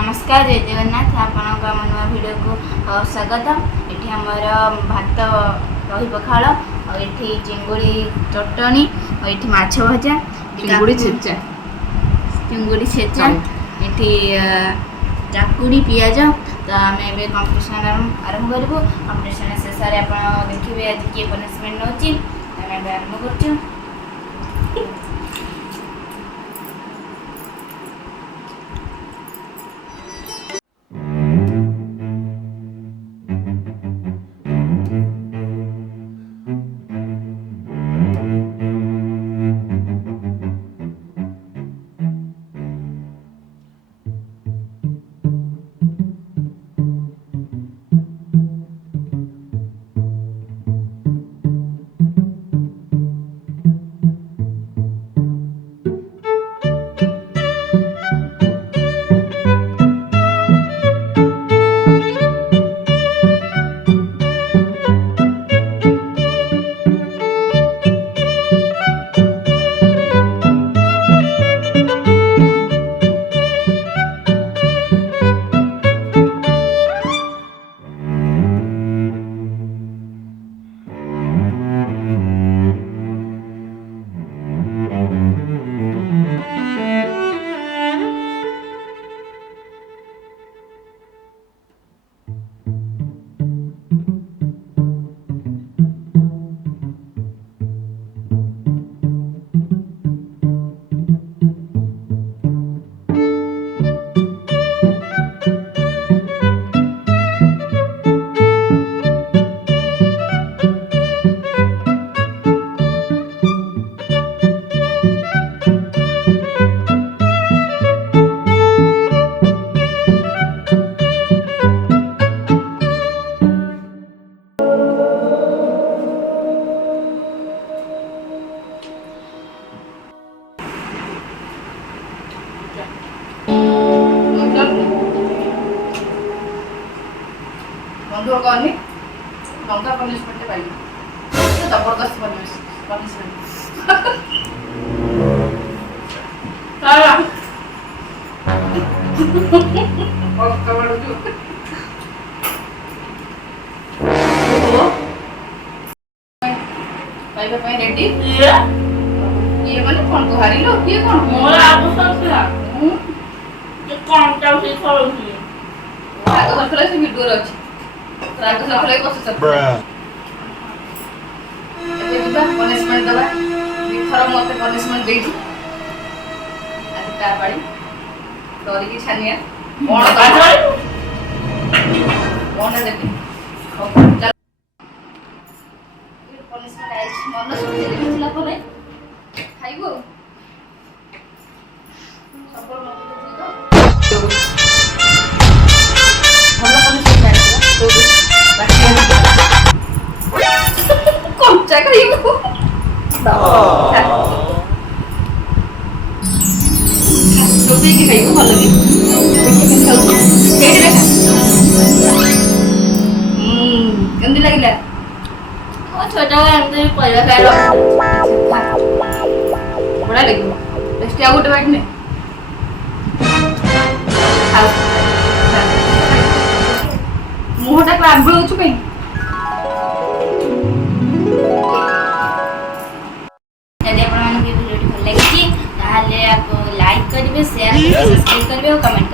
नमस्कार जय जगन्नाथ आपन आम नुआ भिडियो को स्वागत। ये आमर भात दही पखाड़ और ये चिंगुड़ी चटनी और ये माछ भजा चिंगुड़ी छेचा ये काकुड़ी पियाज। तो आम कंपिटिशन आरंभ करूँ। कंपिटिशन शेष आप देखिए आज किए पनिशमेंट नौ आरंभ कर बंधु कहनी लंका पनिशमेंट पाई जबरदस्त पनिशमेंट पाइबा रेडी ये माने कौन को हारिलो ये कौन मोर आवश्यक था कौन टा से करूची आगो सरखला से वीडियो अछि राग सरखला को से सब ये दिबा पनिशमेंट दबा दिखर मते पनिशमेंट देई आज ता पाड़ी तोरी की छानिया कोन काजल कोन देबी चल पनिशमेंट आई मन सुनि दिला परे खाइबो सफल मत तो भलो पनिशमेंट कौन चा खाइबो रोटी की खाइबो भलो की देखि खाऊ केडी देखा केंदी लागिला छोटा एमती पैसा खाइल बड़ा लगे टेस्टी आ गोटे बाइट ने मुहटा को आंबळ होछु कहीं यदि आपण मन के वीडियो भल लागिछि ताहाले आप लाइक करिवे शेयर करिवे सब्सक्राइब करिवे और कमेंट